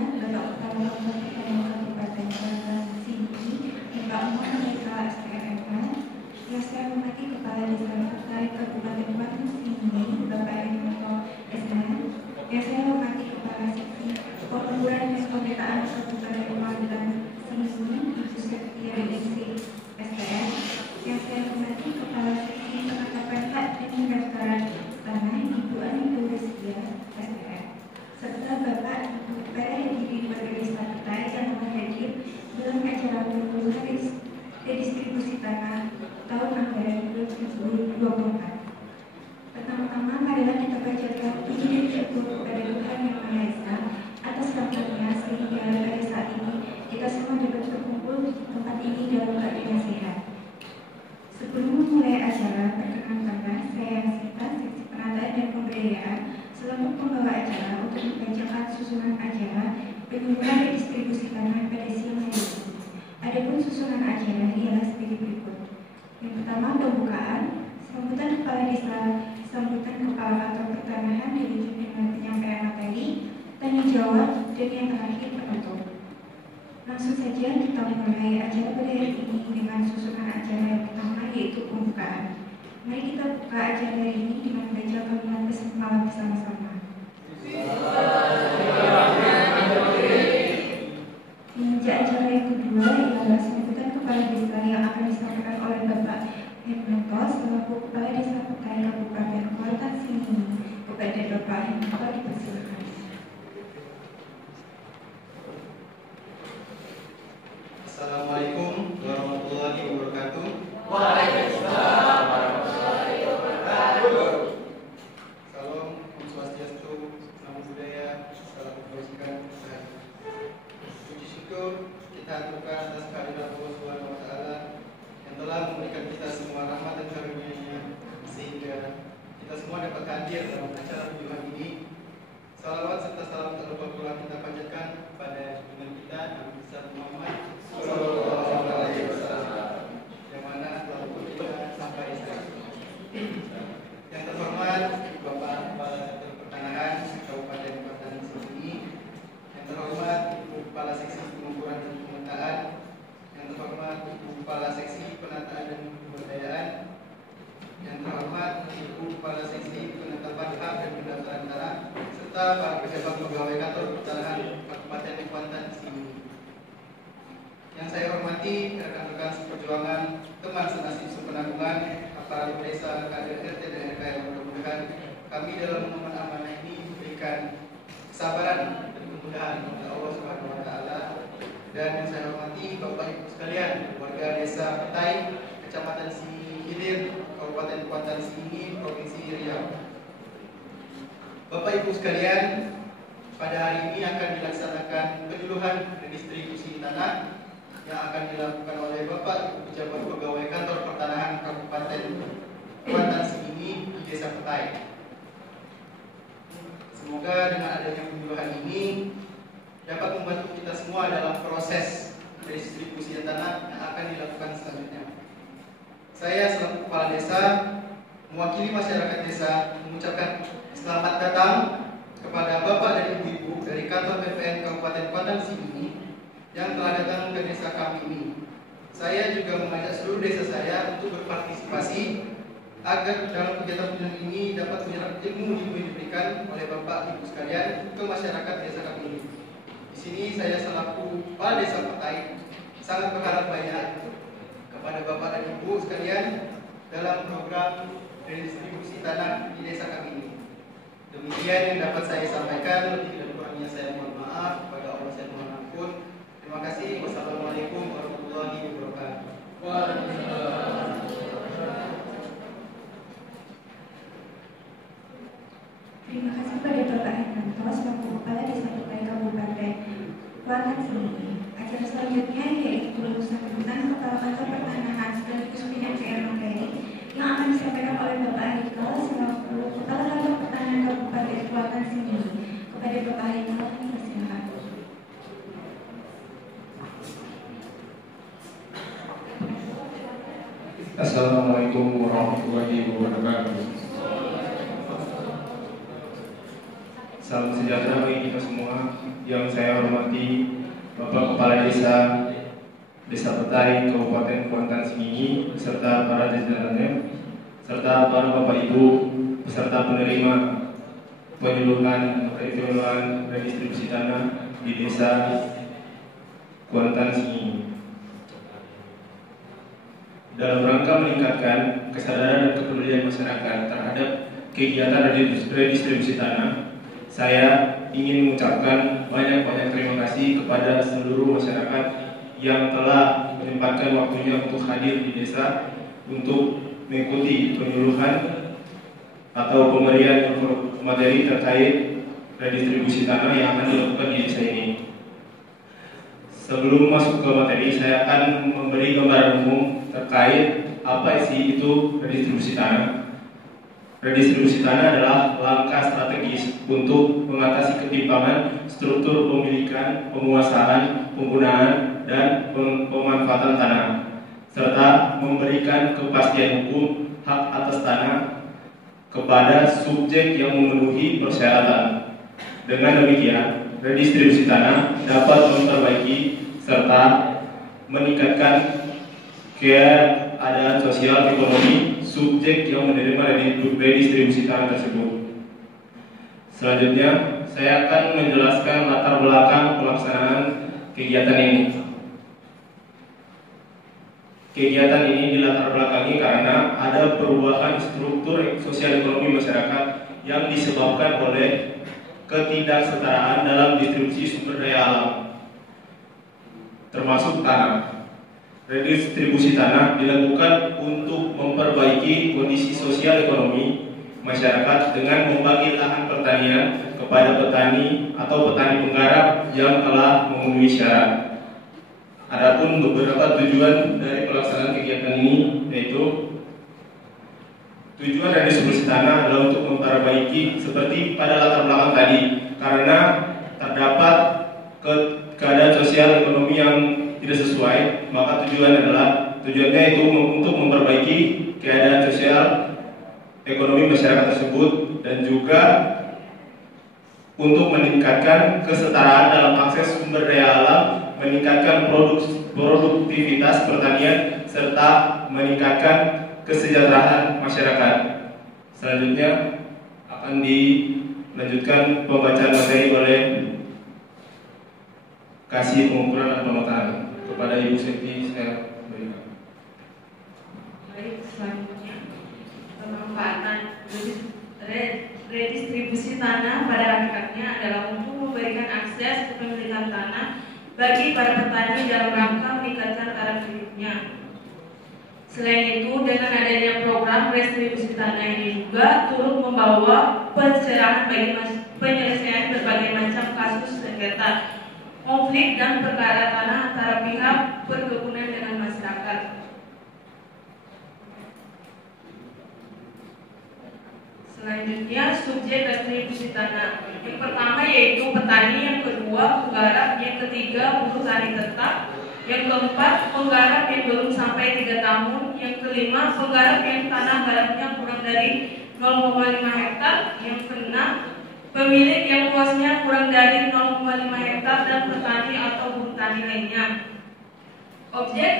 Bapak Kepala Pertanian Kabupaten Kuantan Sini, Bapak Muhammad SPRK, yang saya hormati Kepala Desa Kutai Kabupaten Kuantan Sini, Bapak Enoto SN, yang saya hormati Kepala Seksi Pengangguran dan Pemetaan Kabupaten Kuantan Sini, Ibu Sektiari SPN, yang saya hormati Kepala Seksi Penetapan Hak dan Pendaftaran Tanah, Ibu Ani Purwestia SPN, serta Bapak Ibu para hadirin warga desa Kutai yang hadir dalam acara penyuluhan redistribusi tanah tahun anggaran 2024. Pertama-tama, marilah kita panjatkan puji dan syukur kepada Tuhan Yang Maha Esa atas rahmat-Nya sehingga pada saat ini kita semua dapat berkumpul di tempat ini dalam keadaan yang sehat. Sebelum memulai acara, perkenankanlah saya Sita, Seksi Penataan dan Pemberdayaan, selaku pembawa acara untuk membacakan susunan acara penyuluhan redistribusi tanah pada siang hari ini. Adapun susunan acara ialah sebagai berikut. Yang pertama, pembukaan, sambutan kepala desa, sambutan kepala kantor pertanahan dilanjut dengan penyampaian materi, tanya jawab, dan yang terakhir penutup. Langsung saja kita mulai acara pada hari ini dengan susunan acara yang pertama, yaitu pembukaan. Mari kita buka acara hari ini dengan baca kalimat malam bersama-sama. Menuju acara yang kedua ialah sambutan kepala desa yang akan disampaikan oleh Bapak Hemento selaku Kepala Desa Kutai Kabupaten Kuantan Sini. Kepada Bapak Hemento dipersilakan. Assalamualaikum warahmatullahi wabarakatuh. Waalaikumsalam warahmatullahi wabarakatuh. Salam, Om Swastiastu, Namo Buddhaya, Salam Kebajikan. Puji syukur kita aturkan atas kehadiran Allah Subhanahu wa Ta'ala yang telah memberikan kita semua rahmat dan karunia-Nya sehingga kita semua dapat hadir dalam acara penyuluhan ini. Salawat serta salam tak lupa pula kita panjatkan pada junjungan kita Nabi besar Muhammad Sallallahu Alaihi Wasallam, yang mana telah kita sampai sekarang. Yang terhormat Bapak Kepala Sektor Pertanahan Kabupaten Kuantan Sini, yang terhormat Ibu Kepala Seksi Pengukuran dan Pemetaan, yang terhormat Ibu Kepala Seksi Penataan dan Pemberdayaan, yang terhormat Ibu Kepala Seksi Penetapan Hak dan Pendaftaran Tanah, serta para pejabat pegawai kantor pertanahan Kabupaten Kuantan Sini. Yang saya hormati rekan-rekan seperjuangan, teman senasib sepenanggungan, aparatur desa, kader RT dan RK yang mudah-mudahan kami dalam mengemban amanah ini diberikan kesabaran dan kemudahan oleh Allah Subhanahu wa Ta'ala. Dan yang saya hormati Bapak Ibu sekalian, warga desa Petai, Kecamatan Sihilir, Kabupaten Kuantan Sini, Provinsi Riau. Bapak Ibu sekalian, pada hari ini akan dilaksanakan penyuluhan redistribusi tanah yang akan dilakukan oleh Bapak Ibu pejabat pegawai kantor pertanahan Kabupaten Kuantan Sini di Desa Petai. Semoga dengan adanya penyuluhan ini dapat membantu kita semua dalam proses redistribusi tanah yang akan dilakukan selanjutnya. Saya selaku kepala desa mewakili masyarakat desa mengucapkan selamat datang kepada Bapak dan Ibu-ibu dari kantor PPN Kabupaten Kuantan Sini yang telah datang ke desa kami ini. Saya juga mengajak seluruh desa saya untuk berpartisipasi agar dalam kegiatan penyuluhan ini dapat menyerap ilmu yang diberikan oleh Bapak Ibu sekalian ke masyarakat desa kami ini. Di sini saya selaku kepala desa Petai sangat berharap banyak kepada Bapak dan Ibu sekalian dalam program redistribusi tanah di desa kami ini. Demikian yang dapat saya sampaikan, lebih dan kurangnya saya mohon maaf, kepada Allah saya mohon ampun. Terima kasih. Wassalamualaikum warahmatullahi wabarakatuh. Waalaikumsalam. Terima kasih kepada Bapak Hemento selaku Kepala Desa Kutai Kabupaten Kuantan Sini. Acara selanjutnya yaitu sambutan Kepala Kantor Pertanahan sekaligus penyampaian materi yang akan disampaikan oleh Bapak Haikal selaku Kepala Kantor Pertanahan Kabupaten Kuantan Sini. Kepada Bapak Haikal, persilakan. Assalamualaikum warahmatullahi wabarakatuh. Salam sejahtera bagi kita semua. Yang saya hormati Bapak Kepala Desa Petai, Kabupaten Kuantan Sengingi, beserta para jajarannya, serta para Bapak Ibu peserta penerima penyuluhan redistribusi tanah di Desa Kuantan Sengingi. Dalam rangka meningkatkan kesadaran dan kepedulian masyarakat terhadap kegiatan redistribusi tanah, saya ingin mengucapkan banyak-banyak terima kasih kepada seluruh masyarakat yang telah menyempatkan waktunya untuk hadir di desa untuk mengikuti penyuluhan atau pemberian materi terkait redistribusi tanah yang akan dilakukan di desa ini. Sebelum masuk ke materi, saya akan memberi gambaran umum terkait apa sih itu redistribusi tanah. Redistribusi tanah adalah langkah strategis untuk mengatasi ketimpangan struktur pemilikan, penguasaan, penggunaan, dan pemanfaatan tanah, serta memberikan kepastian hukum hak atas tanah kepada subjek yang memenuhi persyaratan. Dengan demikian, redistribusi tanah dapat memperbaiki serta meningkatkan keadaan sosial ekonomi subjek yang menerima redistribusi tanah tersebut. Selanjutnya, saya akan menjelaskan latar belakang pelaksanaan kegiatan ini. Kegiatan ini dilatar belakangi karena ada perubahan struktur sosial ekonomi masyarakat yang disebabkan oleh ketidaksetaraan dalam distribusi sumber daya alam, termasuk tanah. Redistribusi tanah dilakukan untuk memperbaiki kondisi sosial ekonomi masyarakat dengan membagi lahan pertanian kepada petani atau petani penggarap yang telah memenuhi syarat. Adapun beberapa tujuan dari pelaksanaan kegiatan ini yaitu tujuan redistribusi tanah adalah untuk memperbaiki seperti pada latar belakang tadi, karena terdapat keadaan sosial ekonomi yang tidak sesuai, maka tujuannya itu untuk memperbaiki keadaan sosial ekonomi masyarakat tersebut dan juga untuk meningkatkan kesetaraan dalam akses sumber daya alam, meningkatkan produktivitas pertanian serta meningkatkan kesejahteraan masyarakat. Selanjutnya akan dilanjutkan pembacaan materi oleh Kasih Pengukuran dan Pemetaan. Kepada Ibu Sekti saya berikan. Baik, selanjutnya pemanfaatan redistribusi tanah pada hakikatnya adalah untuk memberikan akses kepemilikan tanah bagi para petani dalam rangka meningkatkan taraf hidupnya. Selain itu, dengan adanya program redistribusi tanah ini juga turut membawa pencerahan bagi penyelesaian berbagai macam kasus sengketa, konflik dan perkara tanah antara pihak perkebunan dengan masyarakat. Selanjutnya, subjek redistribusi tanah. Yang pertama yaitu petani, yang kedua penggarap, yang ketiga buruh tani tetap, yang keempat penggarap yang belum sampai 3 tahun, yang kelima penggarap yang tanah garapnya kurang dari 0,5 hektar, yang keenam pemilik yang luasnya kurang dari 0,5 hektar dan petani atau buruh tani lainnya. Objek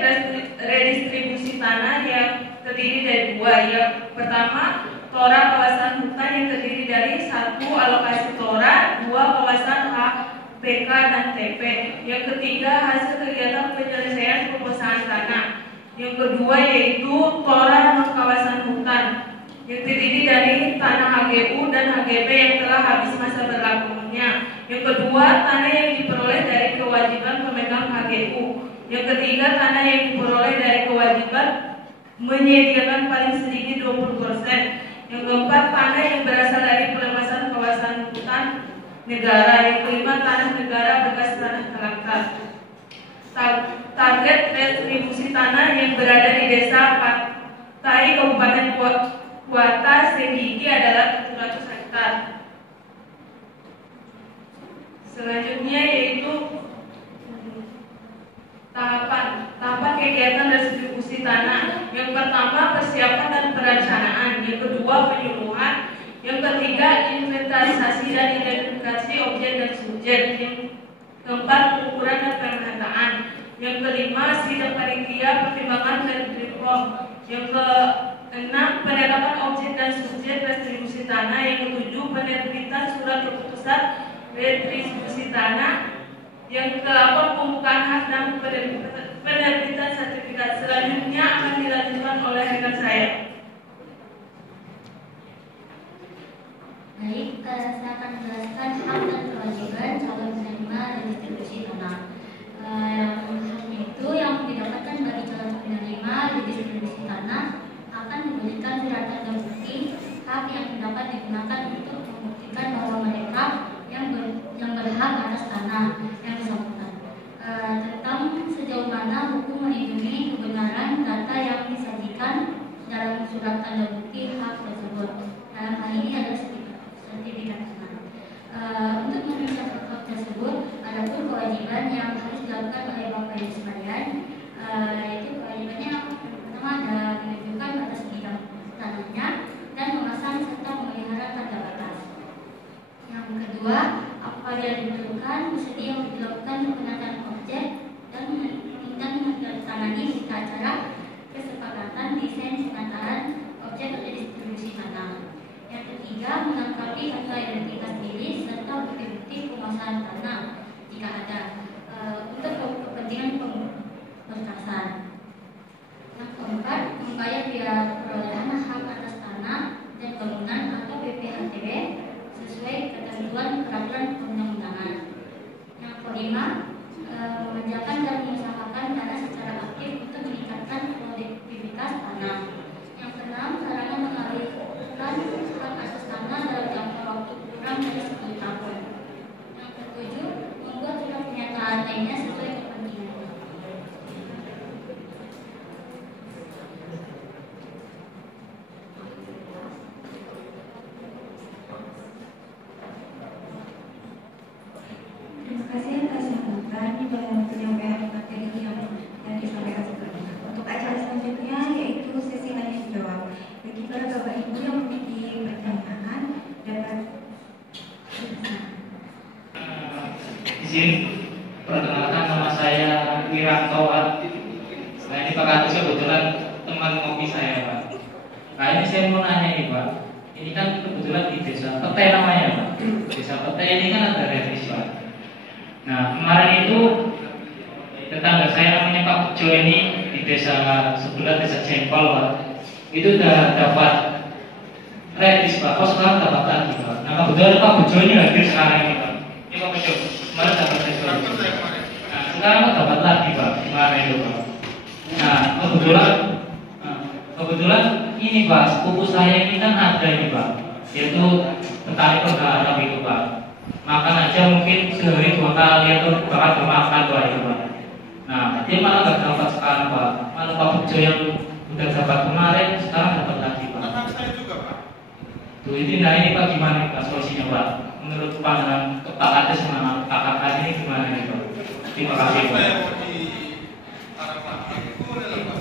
redistribusi tanah yang terdiri dari 2. Yang pertama, tora kawasan hutan yang terdiri dari 1. Alokasi tora, 2. Kawasan HPK dan TP. Yang ketiga, hasil kegiatan penyelesaian penguasaan tanah. Yang kedua yaitu tora kawasan hutan yang terdiri dari tanah HGU dan HGB yang telah habis masa berlakunya. Yang kedua, tanah yang diperoleh dari kewajiban pemegang HGU. Yang ketiga, tanah yang diperoleh dari kewajiban menyediakan paling sedikit 20%. Yang keempat, tanah yang berasal dari pelepasan kawasan hutan negara. Yang kelima, tanah negara bekas tanah kelangkar. Target redistribusi tanah yang berada di Desa Petai, Kabupaten Kuantan Sengingi adalah 700 hektar. Selanjutnya yaitu tahapan kegiatan redistribusi tanah. Yang pertama, persiapan dan perencanaan. Yang kedua, penyuluhan. Yang ketiga, inventarisasi inventarisasi dan identifikasi objek dan subjek. Yang keempat, pengukuran dan pemetaan. Yang kelima, sidang panitia pertimbangan dan reform. Yang keenam, penetapan objek dan subjek retribusi tanah. Yang ketujuh, penerbitan surat keputusan retribusi tanah. Yang ke-8, pembukaan hak dan penerbitan sertifikat. Selanjutnya akan dilanjutkan oleh rekan saya. Baik, saya akan menjelaskan hak dan kewajiban calon penerima redistribusi tanah. Haknya itu yang didapatkan bagi calon penerima redistribusi tanah akan memberikan surat tanda bukti hak yang dapat digunakan untuk membuktikan bahwa mereka yang berhak atas tanah yang bersangkutan. Tentang sejauh mana hukum melindungi kebenaran data yang disajikan dalam surat tanda bukti hak tersebut. Dalam hal ini adalah sertifikat tanah. Untuk memenuhi hak tersebut, ada pun kewajiban yang harus dilakukan oleh Bapak Ibu sekalian, yaitu kewajibannya yang pertama ada menunjukkan batas bidang tanahnya dan memasang serta memelihara tanda batas. Yang kedua, apabila diperlukan, bersedia untuk dilakukan penataan objek dan menandatangani berita acara kesepakatan desain penataan objek redistribusi tanah. Yang ketiga, melengkapi fakta identitas diri serta bukti-bukti penguasaan tanah jika ada untuk kepentingan berkasar. Yang keempat, membayar biaya perolehan hak atas tanah dan bangunan atau PPHTB sesuai ketentuan peraturan perundang-undangan. Yang kelima, mengerjakan dan mengusahakan tanah secara aktif untuk meningkatkan produktivitas tanah. Yang keenam, larangan mengalihkan hak atas tanah dalam jangka waktu kurang dari 10 tahun. Yang ketujuh, membuat surat pernyataan lainnya sesuai kepentingan. Terima kasih atas sambutan dan penyampaian materi yang disampaikan sebelumnya. Untuk acara selanjutnya yaitu sesi tanya jawab. Bagi para Bapak Ibu yang memiliki pertanyaan dapat Izin perkenalkan, nama saya Wiranto. Nah, ini Pak Kadus kebetulan teman ngopi saya, Pak. Nah, ini saya mau nanya nih, Pak. Ini kan kebetulan di desa Pete namanya, Pak. Desa Pete ini kan ada revisi, Pak. Nah, kemarin itu tetangga saya namanya Pak Bejo ini di desa sebelah, desa Jengkol, Pak. Itu udah dapat revis, Pak. Kok sekarang dapat lagi, Pak? Nah, kebetulan Pak Bejo ini hadir sekarang ini, Pak. Ini Pak Bejo, kemarin dapat revis. Nah, sekarang kok dapat lagi, Pak. Kemarin itu, Pak. Nah, kebetulan ini, Pak, sepupu saya ini kan ada ini, Pak. Yaitu petani berharap itu, Pak. Makan aja mungkin sehari 2 kali atau bahkan bermakan, Pak, itu, Pak. Nah, dia malah nggak dapat sekarang, Pak. Malah Pak Bejo yang udah dapat kemarin, sekarang dapat lagi, Pak. Anak saya juga, Pak. Tuh, ini Pak, gimana Pak solusinya, Pak? Menurut pandangan Pak Kades sama kakak ini gimana nih, Pak? Terima kasih, Pak. Saya mau di Pak, boleh lah, Pak.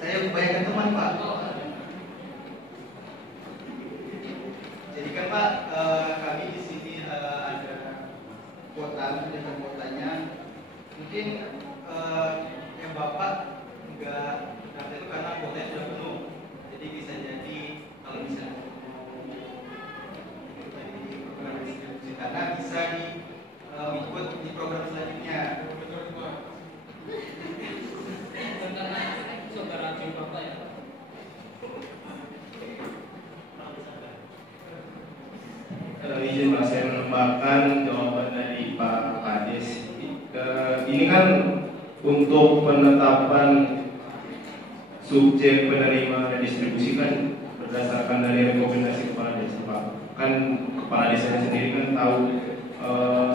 Saya kebanyakan teman, Pak. Jadi kan, Pak, kami di sini ada kuota, penyetor kuotanya mungkin yang Bapak nggak daftar itu karena kuotanya sudah penuh. Jadi bisa jadi kalau misalnya jadi program distribusi tanah bisa ikut di program selanjutnya. Izin Pak, saya menambahkan jawaban dari Pak Kades. Ini kan untuk penetapan subjek penerima redistribusi kan berdasarkan dari rekomendasi kepala desa, Pak. Kan kepala desanya sendiri kan tahu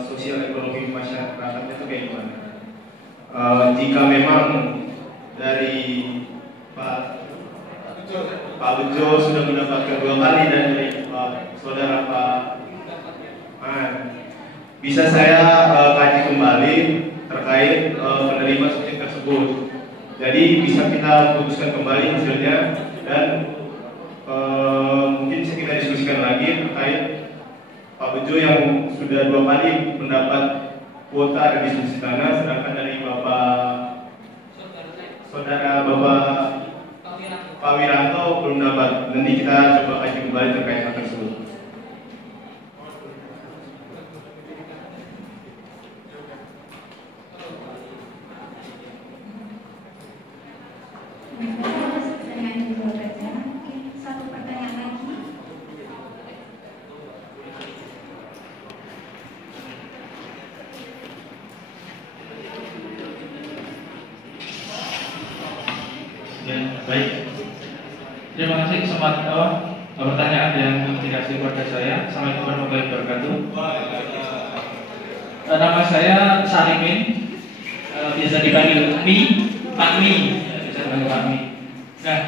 sosial ekonomi masyarakatnya itu kayak gimana. Jika memang dari Pak Bejo sudah mendapatkan 2 kali dan dari saudara Pak bisa saya kaji kembali terkait penerima subjek tersebut. Jadi bisa kita putuskan kembali hasilnya dan mungkin bisa kita diskusikan lagi terkait Pak Bejo yang sudah 2 kali mendapat kuota redistribusi tanah, sedangkan dari saudara Bapak Pak Wiranto belum dapat. Nanti kita coba kaji kembali terkait hal tersebut. Satu pertanyaan lagi. Ya, baik. Terima kasih kesempatan pertanyaan yang dikasih kepada saya. Assalamualaikum warahmatullahi wabarakatuh. Nama saya Salimin, biasa dipanggil Mi, Pak Mi, bisa dipanggil Pak Mi. Nah,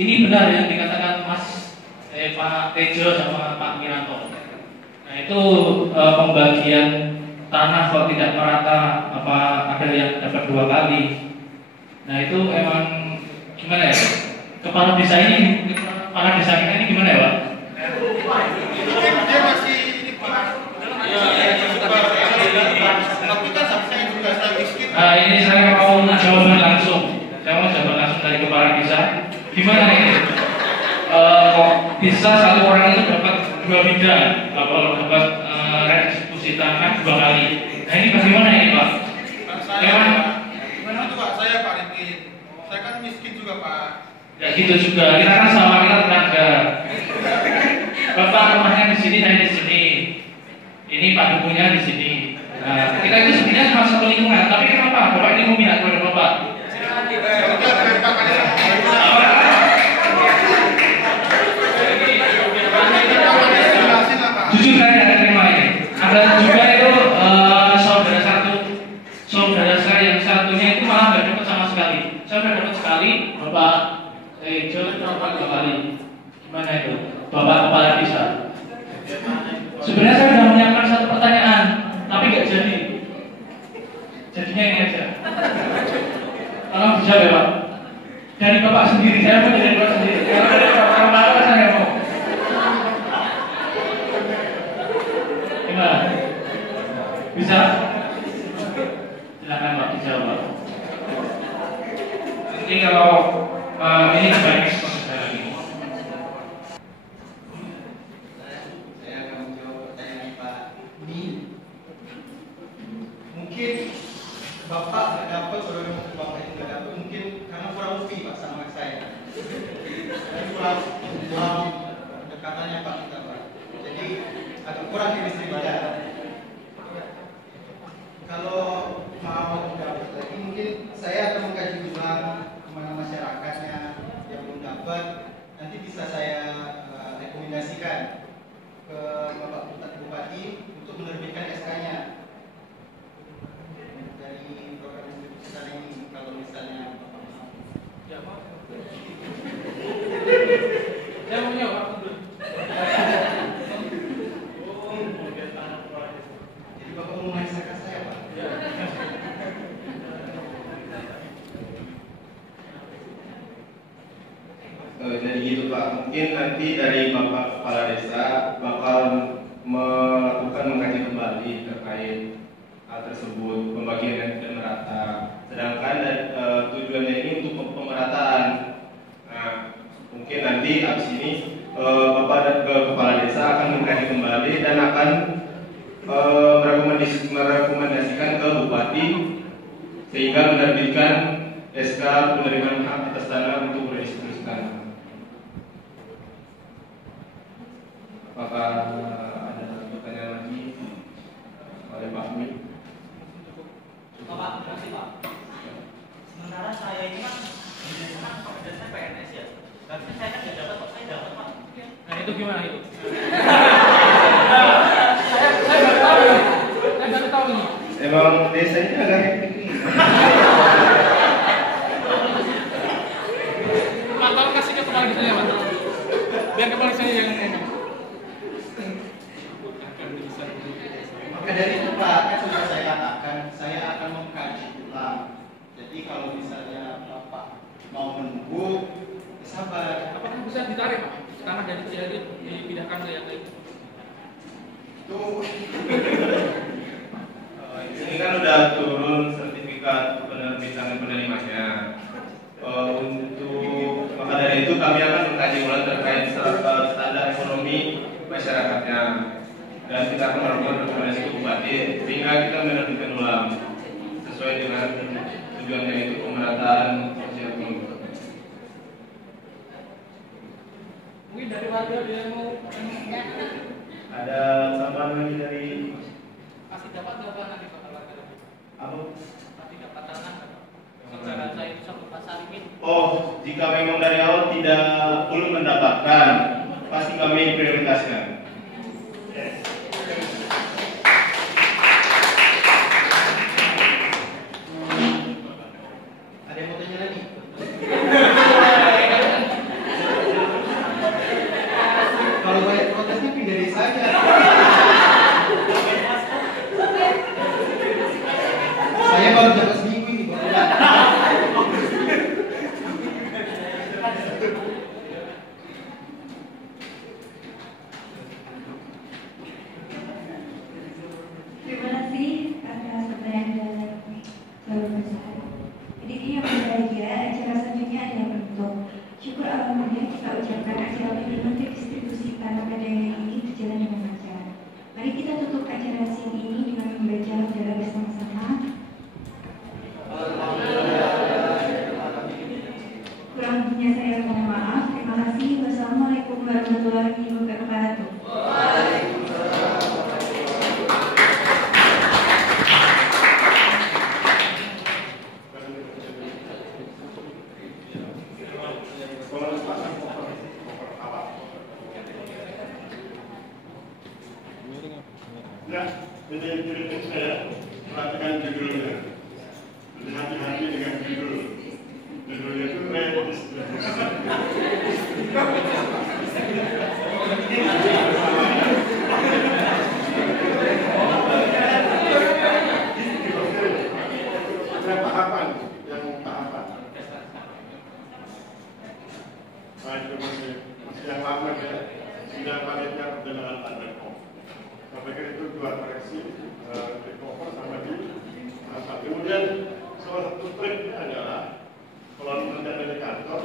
ini benar yang dikatakan Pak Tejo sama Pak Wiranto. Nah, itu pembagian tanah kok tidak merata, apa ada yang dapat 2 kali. Nah, itu emang gimana ya? Kepala desa ini gimana ya, Pak? Dia masih ini Pak. Tapi kan saya juga miskin. Nah, ini saya mau jawaban langsung. Saya mau jawaban langsung dari kepala desa. Gimana ini? Kok bisa satu orang itu dapat 2 bidang, kalau dapat redistribusi tanah 2 kali. Nah, ini bagaimana ini, Pak? Gimana itu Pak? Saya Pak Ridin. Saya kan miskin juga Pak. Ya gitu juga. Kita kan sama, kita tetangga. Bapak rumahnya di sini, saya di sini. Ini Pak Dukunya di sini. Nah, kita itu sebenarnya sama satu lingkungan. Tapi kenapa Bapak ini memihak kepada Bapak? Jujur saya tidak terima ini. Ada juga itu saudara saya yang satunya itu malah nggak dapat sama sekali. Saya sudah dapat sekali, Bapak Tejo dapat 2 kali. Gimana itu, Bapak kepala desa? Sebenarnya saya sudah menyiapkan 1 pertanyaan, tapi nggak jadi. Jadinya ini aja. Tolong dijawab ya, Pak. Dari Bapak sendiri, saya mau dari Bapak sendiri. Kalau dari Bapak saya mau. Gimana? Bisa? Silakan Pak dijawab. Nanti kalau ini dibanding seperti saya lagi. Saya akan menjawab pertanyaan Pak Mi. Mungkin Bapak nggak dapat, saudara Bapak itu nggak dapat, mungkin karena kurang lebih Pak sama saya. Dan kurang dekatannya Pak kita Pak. Jadi agak kurang didistribusikan. Kalau mau dapat lagi, mungkin saya akan mengkaji ulang kemana masyarakatnya yang belum dapat. Nanti bisa saya rekomendasikan ke Bapak Bupati untuk menerbitkan SK-nya dari program distribusi tanah ini. Kalau misalnya Bapak mau. Ya, Pak. Saya mau jawab dulu. Jadi Bapak mau mengisahkan saya Pak? Ya. Jadi gitu Pak, mungkin nanti dari Bapak Kepala Desa bakal melakukan mengkaji kembali terkait hal tersebut, pembagian yang tidak merata. Sedangkan tujuannya ini untuk pemerataan. Nah, mungkin nanti abis ini Bapak dan Kepala Desa akan mengkaji kembali dan akan merekomendasikan ke Bupati sehingga menerbitkan SK penerimaan hak atas tanah untuk redistribusi tanah. Apakah ada pertanyaan lagi oleh Pak Mui? Pak, terima kasih Pak. Sementara saya ini kan pekerjaan saya PNS ya. Tapi saya kan nggak dapat Pak, saya dapat Pak. Nah itu gimana itu? Saya nggak tahu. Saya nggak tahu ini. Emang desanya agak hektik nih. Pak, tolong kasih ke kepala desanya Pak. Biar kepala desanya yang ini. Maka dari itu Pak, kan sudah saya katakan, saya akan mengkaji ulang. Jadi kalau misalnya Bapak mau menunggu, sabar. Apakah bisa ditarik Pak? Tanah dari jadi dipindahkan ke yang lain. Itu Ini kan udah turun sertifikat penerbitan penerimanya. Maka dari itu kami akan mengkaji ulang terkait standar ekonomi masyarakatnya dan kita akan melakukan rekomendasi ke Bupati sehingga kita menerbitkan ulang sesuai dengan tujuannya itu pemerataan sosial ekonomi. Mungkin dari warga ada yang mau Ada tambahan lagi dari masih dapat nggak nanti Pak warga? apa? Masih dapat tanah nggak Pak? Secara saya itu sama Pak Salimin. Oh, jika memang dari awal belum mendapatkan, pasti kami prioritaskan. ada yang mau tanya lagi? Kalau banyak protesnya pindah desa aja. Saya baru dapat seminggu ini Bapak. Terima kasih atas pertanyaan dan jawaban saya. Jadi ini yang berbahagia, acara selanjutnya adalah penutup. Syukur alhamdulillah kita ucapkan acara penutup distribusi tanah pada hari ini berjalan dengan lancar. Mari kita tutup acara sini ini dengan membaca doa bersama-sama. Kurang lebihnya saya mohon maaf. Terima kasih. Wassalamualaikum warahmatullahi wabarakatuh. Ya, ini saya perhatikan judulnya. Hati-hati dengan judul. Judulnya itu redistribusi. Ada tahapan yang tahapan. Nah, itu masih yang lama ya. Sudah panitnya perjalanan Tanreko. Saya pikir itu dua koreksi di cover sama di apa. Kemudian salah satu triknya adalah kalau mendadak dari kantor,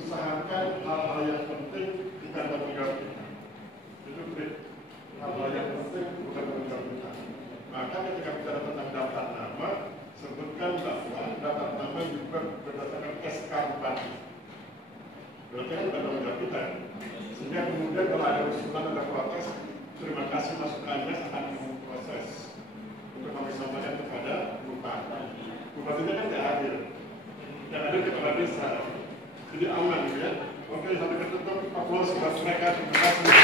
usahakan hal-hal yang penting di kantor tanggung kita. Itu trik. Hal-hal yang penting bukan tanggung jawab kita. Maka ketika bicara tentang daftar nama, sebutkan bahwa daftar nama juga berdasarkan SK Bupati. Berarti kan bukan tanggung jawab kita. Sehingga kemudian kalau ada usulan ada protes, terima kasih masukannya akan memproses untuk kami sampaikan kepada Bupati. Bupatinya kan tidak hadir, yang ada kepala desa, jadi aman ya. Oke, sampai ketutup. Aplaus buat mereka. Terima kasih.